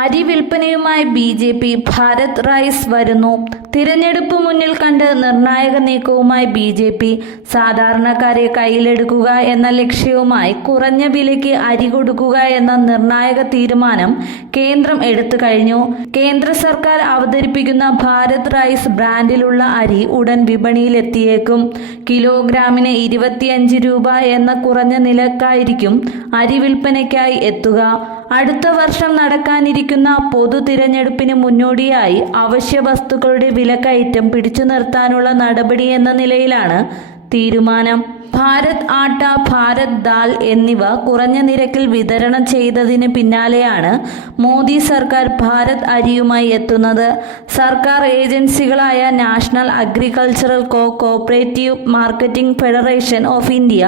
അരി വിൽപ്പനയുമായി BJP. Bharat rice വരുന്നു. തിരഞ്ഞെടുപ്പ് മുന്നിൽ കണ്ട് നിർണായക നീക്കവുമായി ബി.ജെ.പി. സാധാരണക്കാരെ കയ്യിലെടുക്കുക എന്ന ലക്ഷ്യവുമായി കുറഞ്ഞ വിലയ്ക്ക് അരി കൊടുക്കുക എന്ന നിർണായക തീരുമാനം കേന്ദ്രം എടുത്തു കഴിഞ്ഞു. കേന്ദ്ര സർക്കാർ അവതരിപ്പിക്കുന്ന ഭാരത് റൈസ് ബ്രാൻഡിലുള്ള അരി ഉടൻ വിപണിയിലെത്തിയേക്കും. കിലോഗ്രാമിന് 25 രൂപ എന്ന കുറഞ്ഞ നിരക്കായിരിക്കും അരി വിൽപ്പനയ്ക്കായി എത്തുക. അടുത്ത വർഷം നടക്കാനിരിക്കുന്ന പൊതു തിരഞ്ഞെടുപ്പിന് മുന്നോടിയായി അവശ്യ വസ്തുക്കളുടെ വിലക്കയറ്റം പിടിച്ചു നിർത്താനുള്ള നടപടിയെന്ന നിലയിലാണ് തീരുമാനം. ഭാരത് ആട്ട, ഭാരത് ദാൽ എന്നിവ കുറഞ്ഞ നിരക്കിൽ വിതരണം ചെയ്തതിന് പിന്നാലെയാണ് മോദി സർക്കാർ ഭാരത് അരിയുമായി എത്തുന്നത്. സർക്കാർ ഏജൻസികളായ national agricultural cooperative marketing federation of India,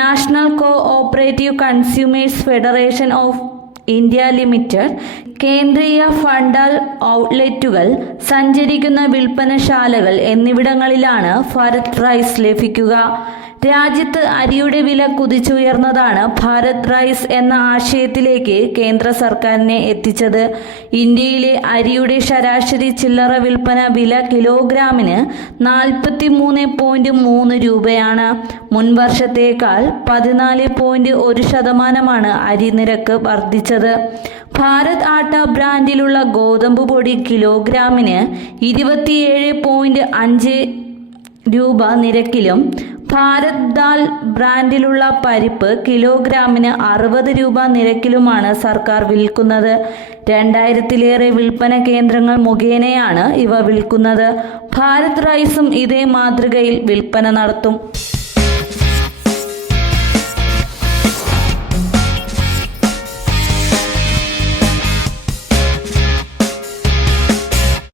national cooperative consumers federation of India limited, Kendriya Bhandar ഔട്ട്ലെറ്റുകൾ, സഞ്ചരിക്കുന്ന വിൽപ്പനശാലകൾ എന്നിവിടങ്ങളിലാണ് ഭാരത് റൈസ് ലഭിക്കുക. രാജ്യത്ത് അരിയുടെ വില കുതിച്ചുയർന്നതാണ് ഭാരത് റൈസ് എന്ന ആശയത്തിലേക്ക് കേന്ദ്ര സർക്കാരിനെ എത്തിച്ചത്. ഇന്ത്യയിലെ അരിയുടെ ശരാശരി ചില്ലറ വിൽപ്പന വില കിലോഗ്രാമിന് 43.3 രൂപയാണ്. മുൻവർഷത്തേക്കാൾ 14.1% അരി നിരക്ക് വർദ്ധിച്ചത്. ഭാരത് ആട്ട ബ്രാൻഡിലുള്ള ഗോതമ്പ് പൊടി കിലോഗ്രാമിന് 27.5 രൂപ നിരക്കിലും ഭാരത് ദാൽ ബ്രാൻഡിലുള്ള പരിപ്പ് കിലോഗ്രാമിന് 60 രൂപ നിരക്കിലുമാണ് സർക്കാർ വിൽക്കുന്നത്. 2000-ലേറെ വിൽപ്പന കേന്ദ്രങ്ങൾ മുഖേനയാണ് ഇവ വിൽക്കുന്നത്. ഭാരത് റൈസും ഇതേ മാതൃകയിൽ വിൽപ്പന നടത്തും.